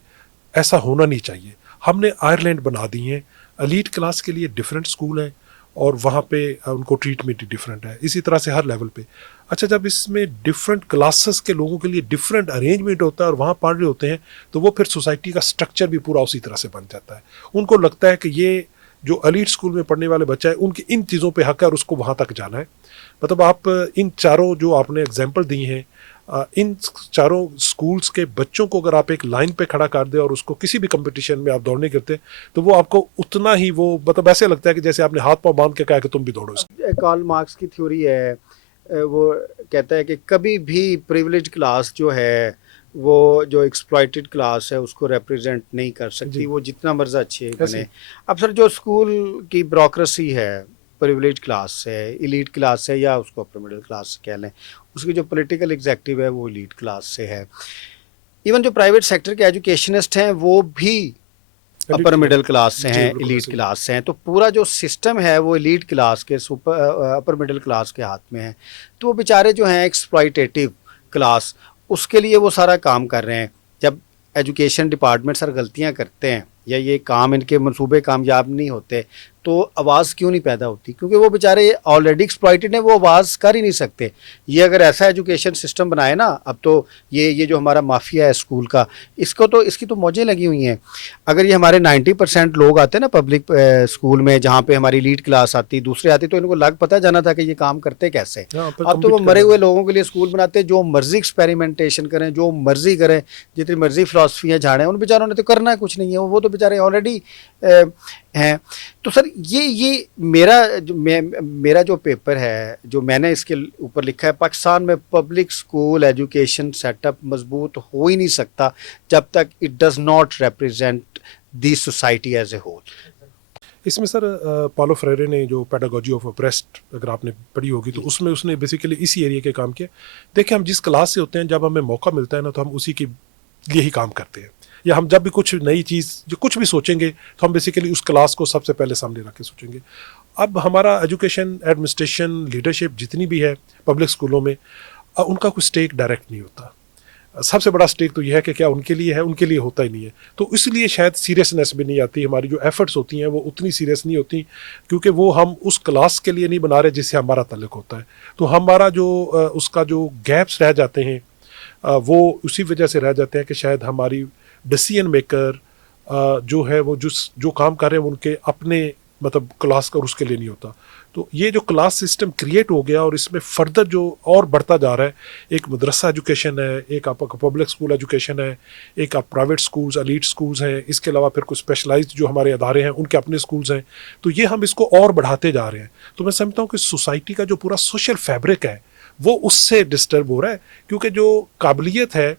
ऐसा होना नहीं चाहिए। हमने आयरलैंड बना दी है, एलीट क्लास के लिए डिफरेंट स्कूल है और वहाँ पे उनको ट्रीटमेंट डिफरेंट है, इसी तरह से हर लेवल पे। अच्छा, जब इसमें डिफरेंट क्लासेस के लोगों के लिए डिफरेंट अरेंजमेंट होता है और वहाँ पढ़ रहे होते हैं, तो वो फिर सोसाइटी का स्ट्रक्चर भी पूरा उसी तरह से बन जाता है। उनको लगता है कि ये जो एलीट स्कूल में पढ़ने वाले बच्चा है, उनकी इन चीज़ों पे हक है और उसको वहाँ तक जाना है। मतलब आप इन चारों जो आपने एग्जाम्पल दी हैं, इन चारों स्कूल्स के बच्चों को अगर आप एक लाइन पे खड़ा कर दे और उसको किसी भी कंपटीशन में आप दौड़ने करते, तो वो आपको उतना ही वो मतलब ऐसे लगता है कि जैसे आपने हाथ पांव बांध के कहा कि तुम भी दौड़ो। कार्ल मार्क्स की थ्योरी है, वो कहता है कि कभी भी प्रिविलेज क्लास जो है वो जो एक्सप्लॉइटेड क्लास है उसको रिप्रेजेंट नहीं कर सकती, वो जितना मर्जी अच्छे बने। अब सर जो स्कूल की ब्यूरोक्रेसी है, प्रिविलेज क्लास है, एलीट क्लास है, या उसको अपर मिडिल क्लास कह लें, उसकी जो पॉलिटिकल एग्जेक्टिव है वो एलीट क्लास से है। इवन जो प्राइवेट सेक्टर के एजुकेशनिस्ट हैं वो भी अपर मिडिल क्लास से हैं, एलीट क्लास से हैं। तो पूरा जो सिस्टम है वो एलीट क्लास के अपर मिडिल क्लास के हाथ में है। तो वो बेचारे जो हैं एक्सप्लॉइटेटिव क्लास, उसके लिए वो सारा काम कर रहे हैं। जब एजुकेशन डिपार्टमेंट सर गलतियां करते हैं या ये काम इनके मंसूबे कामयाब नहीं होते, तो आवाज़ क्यों नहीं पैदा होती? क्योंकि वो बेचारे ऑलरेडी एक्सप्लॉइटेड हैं, वो आवाज़ कर ही नहीं सकते। ये अगर ऐसा एजुकेशन सिस्टम बनाए ना, अब तो ये जो हमारा माफिया है स्कूल का, इसकी तो मौजें लगी हुई हैं। अगर ये हमारे 90% लोग आते हैं ना पब्लिक स्कूल में, जहाँ पे हमारी लीड क्लास आती, दूसरे आती, तो इनको लग पता जाना था कि ये काम करते कैसे। अब तो वो मरे हुए लोगों के लिए स्कूल बनाते, जो मर्जी एक्सपेरिमेंटेशन करें, जो मर्जी करें, जितनी मर्जी फिलासफियाँ झाड़ें, उन बेचारों ने तो करना कुछ नहीं है, वो तो बेचारे ऑलरेडी हैं। तो सर ये मेरा जो पेपर है, जो मैंने इसके ऊपर लिखा है, पाकिस्तान में पब्लिक स्कूल एजुकेशन सेटअप मजबूत हो ही नहीं सकता जब तक it does not represent the society as a whole. इसमें सर पालो फ्रेरे ने जो पेडागोजी ऑफ ऑप्रेस्ड अगर आपने पढ़ी होगी, तो उसमें उसने बेसिकली इसी एरिया के काम किया। देखिए, हम जिस क्लास से होते हैं, जब हमें मौका मिलता है ना, तो हम उसी के लिए ही काम करते हैं। या हम जब भी कुछ नई चीज़ जो कुछ भी सोचेंगे, तो हम बेसिकली उस क्लास को सबसे पहले सामने रख के सोचेंगे। अब हमारा एजुकेशन, एडमिनिस्ट्रेशन, लीडरशिप जितनी भी है पब्लिक स्कूलों में, उनका कोई स्टेक डायरेक्ट नहीं होता। सबसे बड़ा स्टेक तो यह है कि क्या उनके लिए है, उनके लिए होता ही नहीं है। तो इसलिए शायद सीरियसनेस भी नहीं आती। हमारी जो एफर्ट्स होती हैं वो उतनी सीरियस नहीं होती, क्योंकि वो हम उस क्लास के लिए नहीं बना रहे जिससे हमारा ताल्लुक होता है। तो हमारा जो उसका जो गैप्स रह जाते हैं, वो उसी वजह से रह जाते हैं कि शायद हमारी डिसीजन मेकर जो है वो जो काम कर रहे हैं उनके अपने मतलब क्लास का उसके लिए नहीं होता। तो ये जो क्लास सिस्टम क्रिएट हो गया और इसमें फर्दर जो और बढ़ता जा रहा है, एक मदरसा एजुकेशन है, एक आपका पब्लिक स्कूल एजुकेशन है, एक आप प्राइवेट स्कूल्स, एलीट स्कूल्स हैं, इसके अलावा फिर कुछ स्पेशलाइज्ड जो हमारे अदारे हैं उनके अपने स्कूल्स हैं। तो ये हम इसको और बढ़ाते जा रहे हैं। तो मैं समझता हूँ कि सोसाइटी का जो पूरा सोशल फैब्रिक है वो उससे डिस्टर्ब हो रहा है, क्योंकि जो काबिलियत है,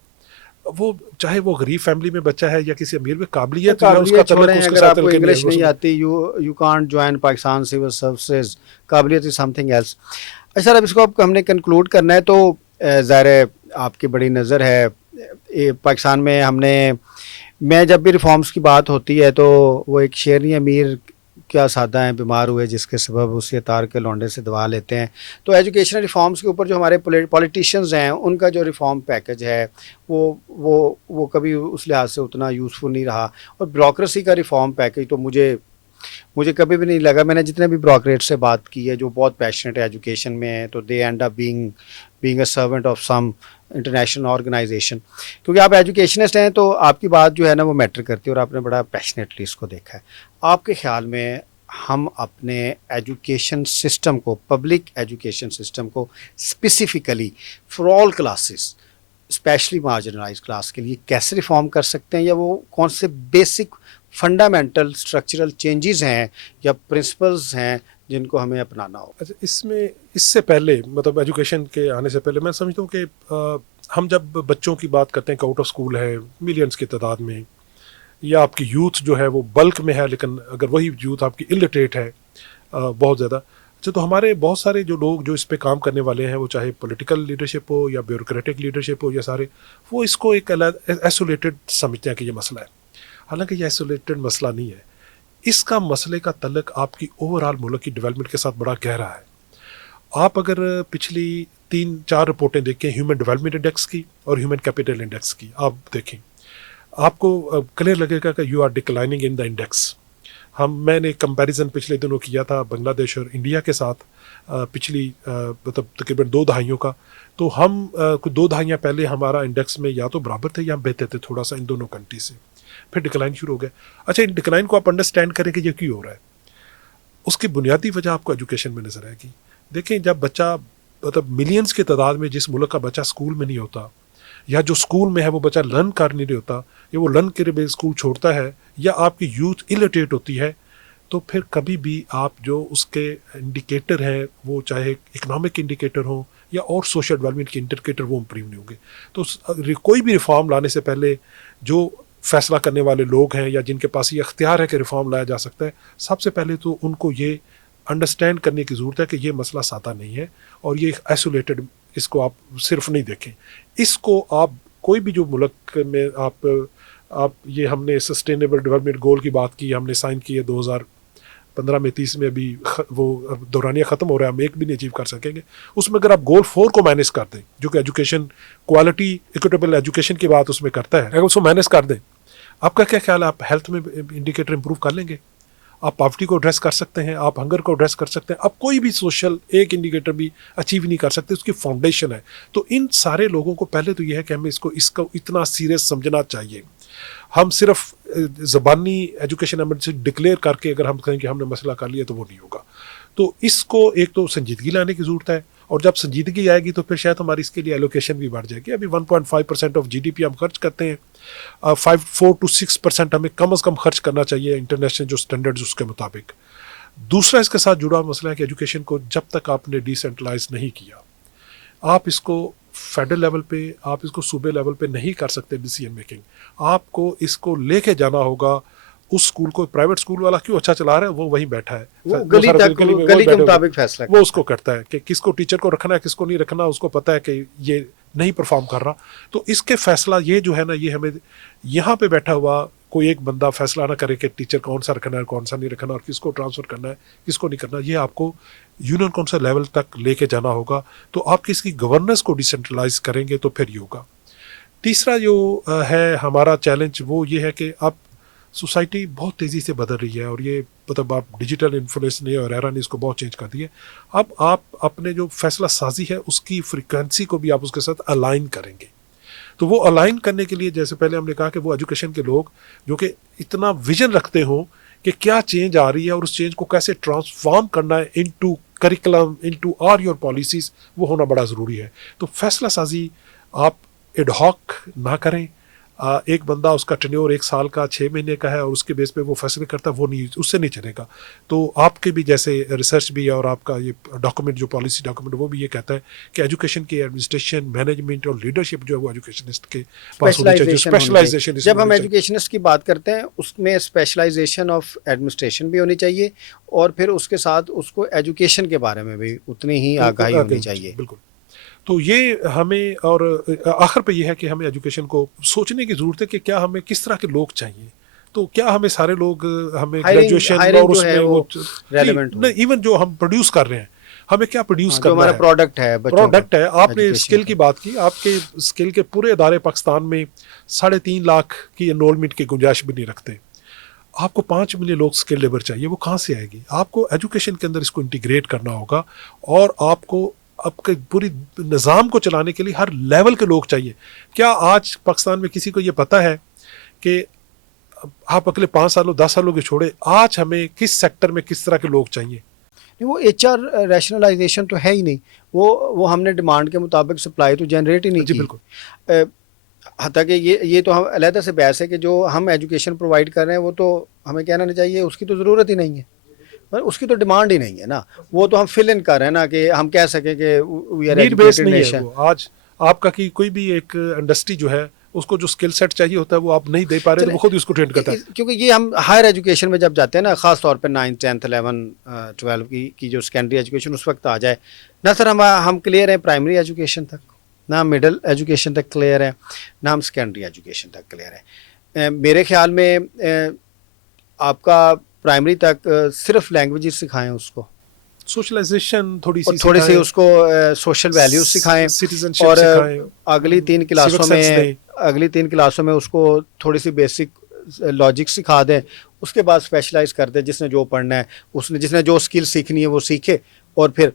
वो चाहे वो गरीब फैमिली में बच्चा है या किसी अमीर में, काबिलियत जो है उसका तल्लुक उसके साथ आपको इंग्लिश नहीं आती, you can't join Pakistan civil services, काबिलियत इज समथिंग एल्स। अच्छा सर, अब इसको अब हमने कंक्लूड करना है, तो ज़ाहिर है आपकी बड़ी नज़र है। पाकिस्तान में हमने मैं जब भी रिफॉर्म्स की बात होती है तो वो एक शेर नहीं, अमीर क्या सादा है बीमार हुए जिसके सबब उसे तार के लौंडे से दवा लेते हैं। तो एजुकेशनल रिफॉर्म्स के ऊपर जो हमारे पॉलिटिशियंस हैं उनका जो रिफॉर्म पैकेज है वो कभी उस लिहाज से उतना यूज़फुल नहीं रहा। और ब्यूरोक्रेसी का रिफॉर्म पैकेज तो मुझे कभी भी नहीं लगा, मैंने जितने भी ब्यूरोक्रेट से बात की है जो बहुत पैशनेट है एजुकेशन में है, तो they end up being a servant of some international organisation. क्योंकि आप एजुकेशनिस्ट हैं तो आपकी बात जो है ना वो मैटर करती है और आपने बड़ा पैशनेटली इसको देखा है। आपके ख्याल में हम अपने एजुकेशन सिस्टम को, पब्लिक एजुकेशन सिस्टम को specifically for all classes, specially marginalise class के लिए कैसे रिफॉर्म कर सकते हैं, या वो कौन से बेसिक फंडामेंटल स्ट्रक्चरल चेंजेस हैं या प्रिंसिपल्स हैं जिनको हमें अपनाना हो? अच्छा, इसमें इससे पहले मतलब एजुकेशन के आने से पहले मैं समझता हूँ कि हम जब बच्चों की बात करते हैं कि आउट ऑफ स्कूल है मिलियंस की तादाद में, या आपकी यूथ जो है वो बल्क में है, लेकिन अगर वही यूथ आपकी इलिटरेट है बहुत ज़्यादा, अच्छा, तो हमारे बहुत सारे जो लोग जो इस पे काम करने वाले हैं, वो चाहे पॉलिटिकल लीडरशिप हो या ब्यूरोक्रेटिक लीडरशिप हो, या सारे वो इसको एक आइसोलेटेड समझते हैं कि ये मसला है। हालांकि ये आइसोलेटेड मसला नहीं है। इसका मसले का तल्लक आपकी ओवरऑल मुल्क की डेवलपमेंट के साथ बड़ा गहरा है। आप अगर पिछली 3-4 रिपोर्टें देखें ह्यूमन डेवलपमेंट इंडेक्स की और ह्यूमन कैपिटल इंडेक्स की, आप देखें, आपको क्लियर लगेगा कि you are declining in the index. मैंने कंपैरिजन पिछले दिनों किया था बांग्लादेश और इंडिया के साथ, पिछली मतलब तकरीबन 2 दहाइयों का। तो हम कुछ 2 दहाइयाँ पहले हमारा इंडेक्स में या तो बराबर थे या बेहतर थे थोड़ा सा इन दोनों कंट्री से, फिर डिक्लाइन शुरू हो गया। अच्छा, इन डिक्लाइन को आप अंडरस्टैंड करें कि ये क्यों हो रहा है। उसकी बुनियादी वजह आपको एजुकेशन में नजर आएगी। देखें, जब बच्चा मतलब मिलियंस की तादाद में जिस मुल्क का बच्चा स्कूल में नहीं होता, या जो स्कूल में है वो बच्चा लर्न कर नहीं रहा होता, या वो लर्न के लिए स्कूल छोड़ता है, या आपकी यूथ इलिटरेट होती है, तो फिर कभी भी आप जो उसके इंडिकेटर हैं, वो चाहे इकोनॉमिक इंडिकेटर हो या और सोशल डेवलपमेंट के इंडिकेटर, वो इम्प्रूव नहीं होंगे। तो कोई भी रिफॉर्म लाने से पहले जो फैसला करने वाले लोग हैं या जिनके पास ये अख्तियार है कि रिफॉर्म लाया जा सकता है, सबसे पहले तो उनको ये अंडरस्टैंड करने की ज़रूरत है कि ये मसला सादा नहीं है और ये आइसोलेटेड, इसको आप सिर्फ नहीं देखें। इसको आप कोई भी जो मुल्क में आप ये हमने सस्टेनेबल डेवलपमेंट गोल की बात की, हमने साइन की है 2015 में, 30 में, अभी वो दौरानिया ख़त्म हो रहा है, हम एक भी नहीं अचीव कर सकेंगे। उसमें अगर आप गोल 4 को मैनेज कर दें, जो कि एजुकेशन क्वालिटी इक्विटेबल एजुकेशन की बात उसमें करता है, अगर उसको मैनेज कर दें, आपका क्या ख्याल है, आप हेल्थ में इंडिकेटर इंप्रूव कर लेंगे, आप पॉवर्टी को एड्रेस कर सकते हैं, आप हंगर को एड्रेस कर सकते हैं, आप कोई भी सोशल एक इंडिकेटर भी अचीव नहीं कर सकते, उसकी फाउंडेशन है। तो इन सारे लोगों को पहले तो यह है कि हमें इसको इतना सीरियस समझना चाहिए। हम सिर्फ ज़बानी एजुकेशन एमरजेंसी डिक्लेयर करके अगर हम कहें कि हमने मसला कर लिया तो वो नहीं होगा। तो इसको एक तो संजीदगी लाने की ज़रूरत है, और जब संजीदगी आएगी तो फिर शायद हमारी इसके लिए एलोकेशन भी बढ़ जाएगी। अभी 1.5% ऑफ जीडीपी हम खर्च करते हैं, 4 to 6% हमें कम से कम खर्च करना चाहिए इंटरनेशनल जो स्टैंडर्ड्स उसके मुताबिक। दूसरा इसके साथ जुड़ा मसला है कि एजुकेशन को जब तक आपने डिसेंट्रलाइज नहीं किया, आप इसको फेडरल लेवल पे, आप इसको सूबे लेवल पे नहीं कर सकते डिसीजन मेकिंग। आपको इसको लेके जाना होगा उस स्कूल को। प्राइवेट स्कूल वाला क्यों अच्छा चला रहा है, वो वहीं बैठा है, वो गली के मुताबिक फैसला वो उसको करता है कि किसको टीचर को रखना है किसको नहीं रखना, उसको पता है कि ये नहीं परफॉर्म कर रहा। तो इसके फैसला ये जो है ना, ये हमें यहाँ पे बैठा हुआ कोई एक बंदा फैसला ना करे कि टीचर कौन सा रखना है कौन सा नहीं रखना और किसको ट्रांसफ़र करना है किसको नहीं करना। ये आपको यूनियन काउंसिल लेवल तक लेके जाना होगा। तो आप इसकी गवर्नेंस को डिसेंट्रलाइज करेंगे तो फिर ये होगा। तीसरा जो है हमारा चैलेंज वो ये है कि अब सोसाइटी बहुत तेज़ी से बदल रही है, और ये मतलब आप डिजिटल इन्फ्लुएंस ने और एरा ने इसको बहुत चेंज कर दिया। अब आप अपने जो फैसला साजी है उसकी फ्रीक्वेंसी को भी आप उसके साथ अलाइन करेंगे। तो वो अलाइन करने के लिए, जैसे पहले हमने कहा कि वो एजुकेशन के लोग जो कि इतना विजन रखते हों कि क्या चेंज आ रही है और उस चेंज को कैसे ट्रांसफॉर्म करना है into curriculum, into are your policies, वो होना बड़ा ज़रूरी है। तो फैसला साजी आप एडहॉक ना करें। एक बंदा उसका टेन्योर 1 साल का 6 महीने का है और उसके बेस पे वो फैसले करता है, वो नहीं, उससे नहीं चलेगा। तो आपके भी जैसे रिसर्च भी है और आपका ये डॉक्यूमेंट जो पॉलिसी डॉक्यूमेंट वो भी ये कहता है कि एजुकेशन की एडमिनिस्ट्रेशन, मैनेजमेंट और लीडरशिप जो है वो एजुकेशनिस्ट के पास होनी चाहिए। स्पेशलाइजेशन, जब हम एजुकेशनिस्ट की बात करते हैं उसमें स्पेशलाइजेशन ऑफ एडमिनिस्ट्रेशन भी होनी चाहिए और फिर उसके साथ उसको एजुकेशन के बारे में भी उतनी ही आगाही होनी चाहिए। बिल्कुल। तो ये हमें, और आखिर पे ये है कि हमें एजुकेशन को सोचने की ज़रूरत है कि क्या हमें किस तरह के लोग चाहिए। तो क्या हमें सारे लोग, हमें ग्रेजुएशन हायरिंग और जो है उसमें वो वो रेलेवेंट नहीं, हो। इवन जो हम प्रोड्यूस कर रहे हैं, हमें क्या प्रोड्यूस हाँ, जो करना हमारा है। प्रोडक्ट है बच्चों का प्रोडक्ट है, आपने एजुकेशन स्किल का। की बात की, आपके स्किल के पूरे अदारे पाकिस्तान में 3.5 लाख की एनरोलमेंट की गुंजाइश भी नहीं रखते। आपको 5 मिलियन लोग स्किल लेबर चाहिए, वो कहाँ से आएगी। आपको एजुकेशन के अंदर इसको इंटीग्रेट करना होगा, और आपको आपके पूरी निज़ाम को चलाने के लिए हर लेवल के लोग चाहिए। क्या आज पाकिस्तान में किसी को ये पता है कि आप अगले 5 सालों 10 सालों के छोड़े, आज हमें किस सेक्टर में किस तरह के लोग चाहिए। नहीं, वो एचआर रैशनलाइजेशन तो है ही नहीं। वो हमने डिमांड के मुताबिक सप्लाई तो जनरेट ही नहीं जी की। बिल्कुल। हत्ता कि ये तो हम अलहदा से बहस है कि जो हम एजुकेशन प्रोवाइड कर रहे हैं वो तो हमें कहना नहीं चाहिए, उसकी तो ज़रूरत ही नहीं है, पर उसकी तो डिमांड ही नहीं है ना। वो तो हम फिल इन कर रहे हैं ना कि हम कह सकें कि we are need base educated नहीं है नेशन। वो। आज आपका की कोई भी एक इंडस्ट्री जो है, उसको जो स्किल सेट चाहिए होता है वो आप नहीं दे पा रहे, तो चले, वो खुद ही उसको ट्रेंड करता है। क्योंकि ये हम हायर एजुकेशन में जब जाते हैं ना, ख़ास तौर पे 9th 10th 11 12 की जो सेकेंडरी एजुकेशन उस वक्त आ जाए ना सर, हम क्लियर हैं प्राइमरी एजुकेशन तक, ना मिडिल एजुकेशन तक क्लियर है, ना हम सेकेंडरी एजुकेशन तक क्लियर है। मेरे ख्याल में आपका प्राइमरी तक सिर्फ लैंग्वेजेस सिखाएं उसको, सोशलाइजेशन थोड़ी और सी थोड़े से सिखाएं, उसको सोशल वैल्यूज सिखाएं, सिटीजनशिप और सिखाएं, अगली 3 क्लासों सिविक सेंस में दें। अगली 3 क्लासों में उसको थोड़ी सी बेसिक लॉजिक सिखा दें। उसके बाद स्पेशलाइज कर दें, जिसने जो पढ़ना है उसने, जिसने जो स्किल सीखनी है वो सीखे। और फिर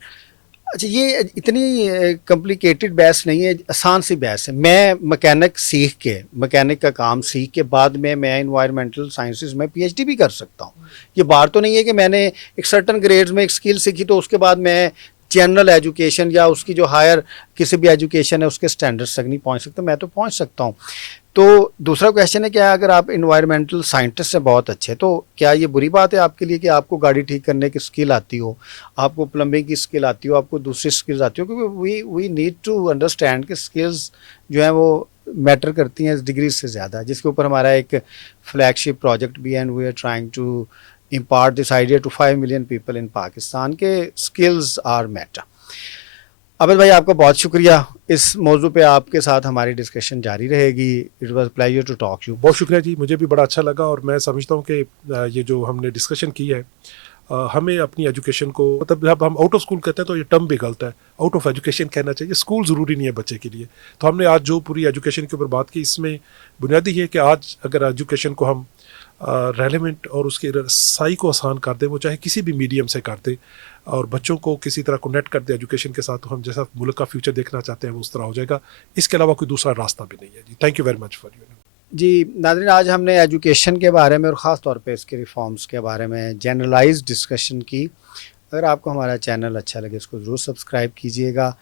अच्छा, ये इतनी कॉम्प्लिकेटेड बहस नहीं है, आसान सी बहस है। मैं मैकेनिक सीख के, मैकेनिक का काम सीख के बाद में मैं इन्वायरमेंटल साइंसेज में पीएचडी भी कर सकता हूँ। ये बात तो नहीं है कि मैंने एक सर्टन ग्रेड्स में एक स्किल सीखी तो उसके बाद मैं जनरल एजुकेशन या उसकी जो हायर किसी भी एजुकेशन है उसके स्टैंडर्ड्स तक नहीं पहुँच सकता। मैं तो पहुँच सकता हूँ। तो दूसरा क्वेश्चन है, क्या अगर आप इन्वायरमेंटल साइंटिस्ट से बहुत अच्छे, तो क्या ये बुरी बात है आपके लिए कि आपको गाड़ी ठीक करने की स्किल आती हो, आपको प्लम्बिंग की स्किल आती हो, आपको दूसरी स्किल्स आती हो? क्योंकि वी नीड टू अंडरस्टैंड कि स्किल्स जो हैं वो मैटर करती हैं डिग्री से ज़्यादा, जिसके ऊपर हमारा एक फ्लैगशिप प्रोजेक्ट भी है, and we are trying to impart this idea to 5 million people in Pakistan के स्किल्स आर मैटर। अबद भाई, आपका बहुत शुक्रिया। इस मौजू पे आपके साथ हमारी डिस्कशन जारी रहेगी। It was pleasure to talk you. बहुत शुक्रिया जी, मुझे भी बड़ा अच्छा लगा, और मैं समझता हूँ कि ये जो हमने डिस्कशन की है, हमें अपनी एजुकेशन को, मतलब जब हम आउट ऑफ स्कूल कहते हैं तो ये टर्म भी गलत है, आउट ऑफ एजुकेशन कहना चाहिए। स्कूल ज़रूरी नहीं है बच्चे के लिए। तो हमने आज जो पूरी एजुकेशन के ऊपर बात की, इसमें बुनियादी ये है कि आज अगर एजुकेशन को हम रेलेवेंट और उसकी रसाई को आसान कर दें, वो चाहे किसी भी मीडियम से कर दे, और बच्चों को किसी तरह कनेक्ट कर दे एजुकेशन के साथ, तो हम जैसा मुल्क का फ्यूचर देखना चाहते हैं वो उस तरह हो जाएगा। इसके अलावा कोई दूसरा रास्ता भी नहीं है जी। Thank you very much for you. जी नाज़रीन, आज हमने एजुकेशन के बारे में और ख़ास तौर पे इसके रिफॉर्म्स के बारे में जनरलाइज्ड डिस्कशन की। अगर आपको हमारा चैनल अच्छा लगे, इसको ज़रूर सब्सक्राइब कीजिएगा,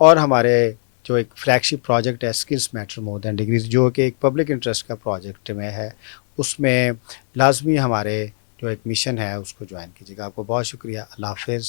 और हमारे जो एक फ्लैगशिप प्रोजेक्ट है skills matter more than degrees, जो कि एक पब्लिक इंटरेस्ट का प्रोजेक्ट में है, उसमें लाजमी हमारे जो एक मिशन है उसको ज्वाइन कीजिएगा। आपको बहुत शुक्रिया। अल्लाह हाफ़िज़।